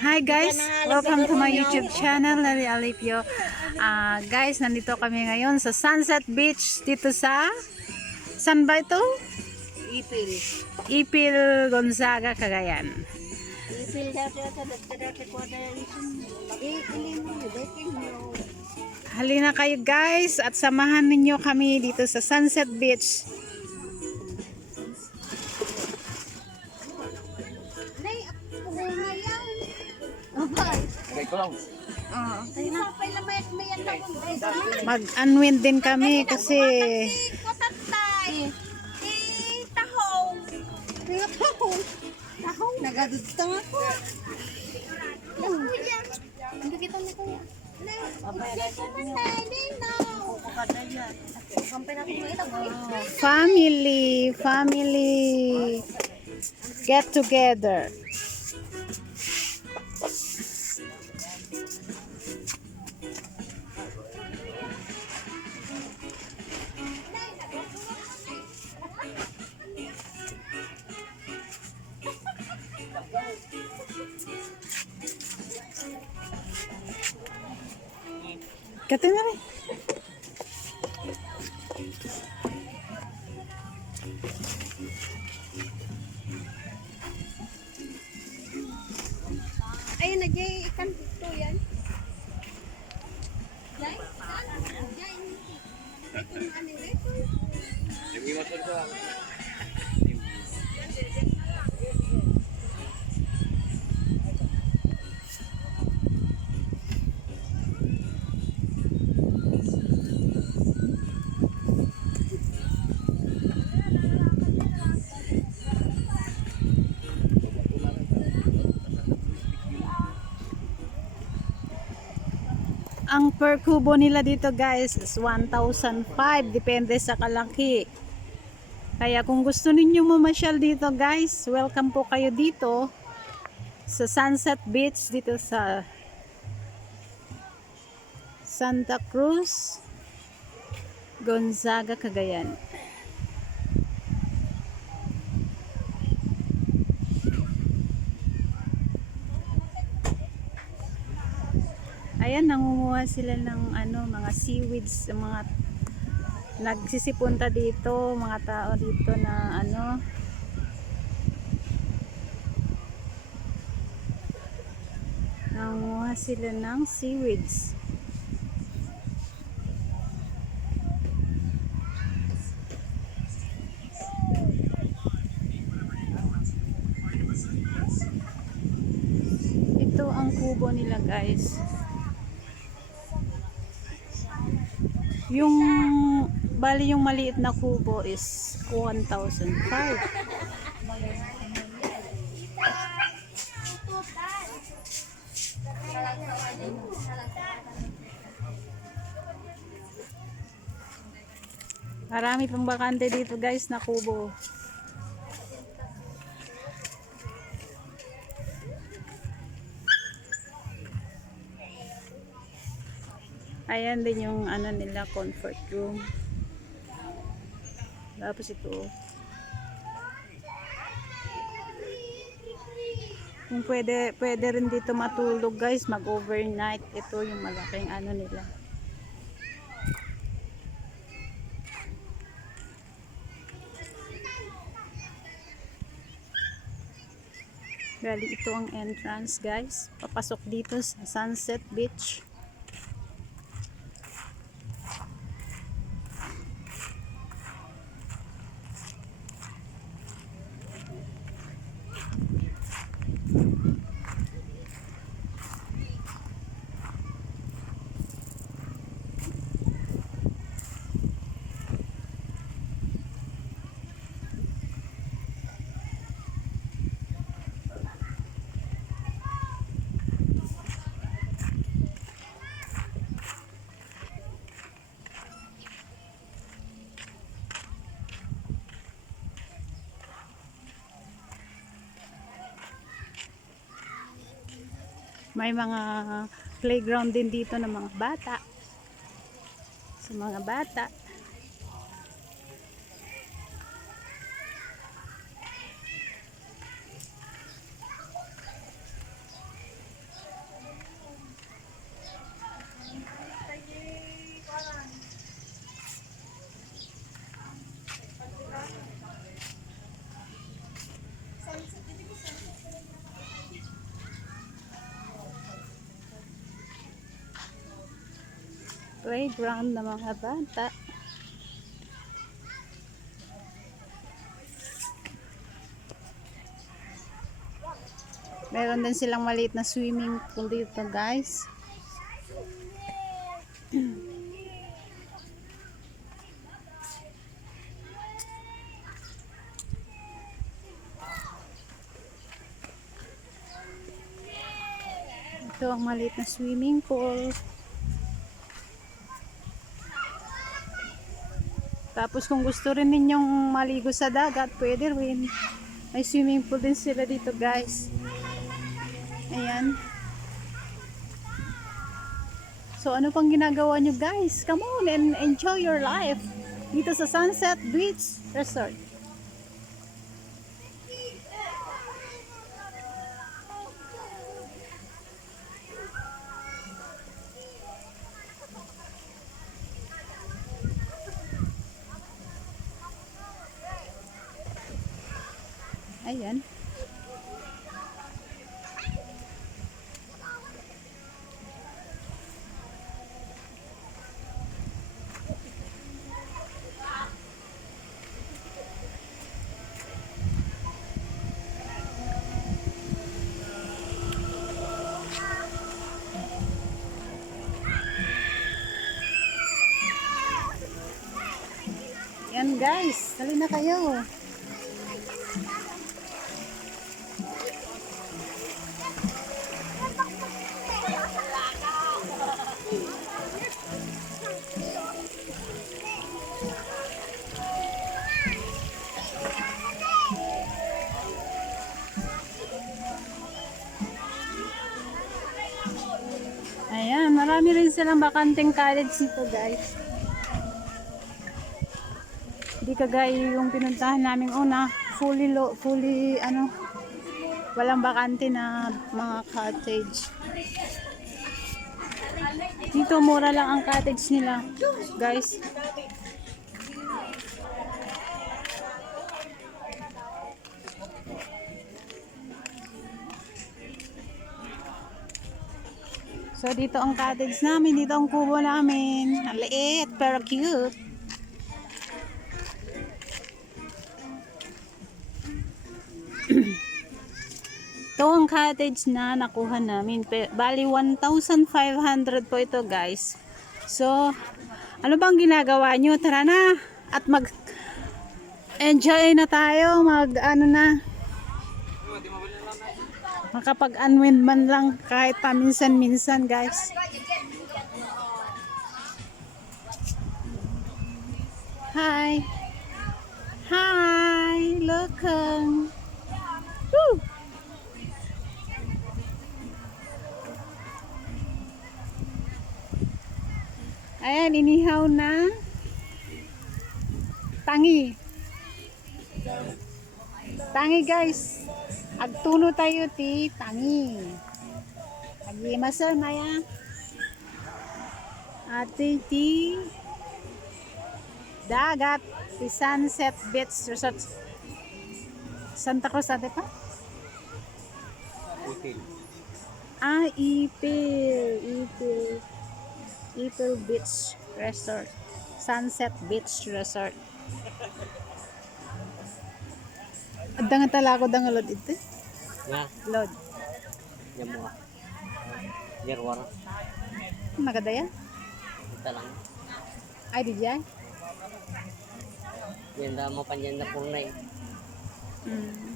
Hi guys, welcome to my YouTube channel, Larry Alipio. Guys, nandito kami ngayon sa Sunset Beach dito sa saan ba ito? Ipil. Ipil, Gonzaga, Cagayan. Ipil dati ko na isin. Halina kayo guys at samahan ninyo kami dito sa Sunset Beach. Mag-unwind din kami kasi Nagadutang ako. family get together. Kata na rin. Ayun na, Jay, ikan dito yan. Jay, Jay, ito na ano ito. Yung motor ko. Ang per kubo nila dito guys is 1,005 depende sa kalaki. Kaya kung gusto ninyo mamasyal dito guys, welcome po kayo dito sa Sunset Beach dito sa Santa Cruz, Gonzaga, Cagayan. Ayan, nangunguha sila ng mga seaweeds, mga nagsisipunta dito, mga tao dito na nangunguha sila ng seaweeds. Ito ang kubo nila guys. Yung bali yung maliit na kubo is 1,005. Marami pang bakante dito guys na kubo. Ayan din yung nila, comfort room. Tapos ito. Kung pwede rin dito matulog guys, mag-overnight. Ito yung malaking nila. Bali ito ang entrance guys. Papasok dito sa Sunset Beach. May mga playground din dito ng mga bata. Sa mga bata. playground ng mga bata. Meron din silang maliit na swimming pool dito, guys. Ito ang maliit na swimming pool. Tapos kung gusto rin ninyong maligo sa dagat, pwede rin. May swimming pool din sila dito, guys. Ayan. So ano pang ginagawa nyo, guys? Come on and enjoy your life dito sa Sunset Beach Resort. Ayan. Yan, guys, dali na kayo. Ayan, marami rin silang bakanting cottage dito, guys. Hindi kagaya yung pinuntahan namin una, fully walang bakante na mga cottage. Dito mura lang ang cottage nila, guys. So dito ang cottage namin, dito ang kubo namin. Ang liit pero cute. Ito ang cottage na nakuha namin. Bali 1,500 po ito, guys. So ano bang ginagawa nyo? Tara na at mag enjoy na tayo. Makapag-unwind man lang kahit paminsan-minsan, guys. Hi! Hi! Look! Woo! Ayan, inihaw na tangi. Tangi, guys. Agtuno tayo ti tangi. Agimasar maya. Ate ti dagat ti Sunset Beach Resort. Santa Cruz ate pa? Ipil. Ipil Beach Resort. Sunset Beach Resort. Adang talako dang lod ito. Nga, Lod. yan mo. Yerwar. Nagadaya? Ito lang. Ay di jay. Yan da mo panyan na purnay. Hmm.